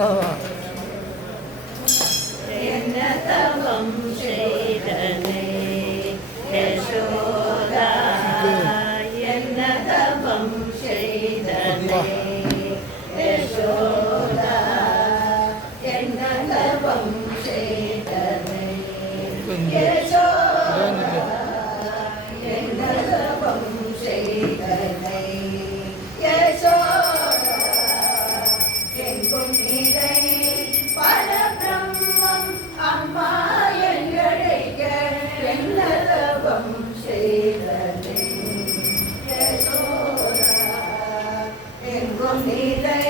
அவ்வளோதான். என்ன தவம் செய்தனே யசோதா, என்ன தவம் செய்தனே யசோதா, என்ன தவம் செய்தனே யசோதா, என்ன தவம் செய்தனே யசோதா, எங்கும் நிலை பரபிரம்மம் அம்மா எங்கழைக்க என்ன தவம் செய்தனே யசோதா, எங்கும் நிலை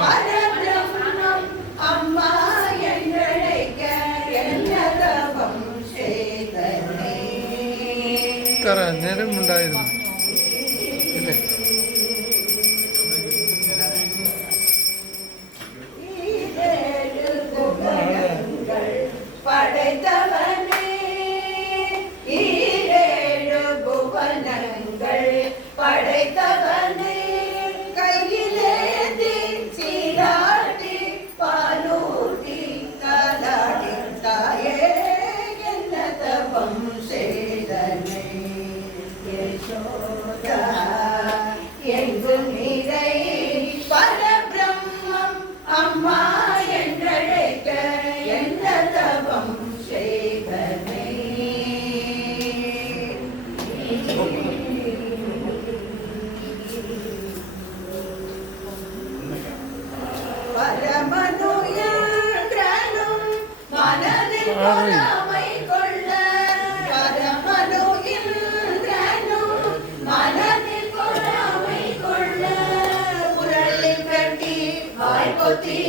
பரபிரம்மம் அம்மா எங்கழைக்க என்ன தவம் செய்தனே. நேரமுண்டாയിരുന്നു இல்லை. படைத்தவனே ஈரேழு புவனங்கள் படைத்தவனே, கையிலேந்தி சீராட்டி பாலூட்டி தாலாடி தாயே என்ன தவம் செய்தனே யசோதா, எங்கும் நிறை பரபிரம்மம் அம்மா என்றழைக்க என்ன தவம் செய்தனே. பரமனு என்றனும் மனதில் பொறாமை கொள்ள, பரமனு என்றனும் மனதில் பொறாமை கொள்ள, குரலில் கட்டி வாய்ப்பொத்தி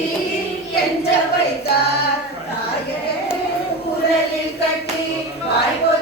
என்ற வைத்தார் தாயே, குரலில் கட்டி வாய்ப்பொத்தி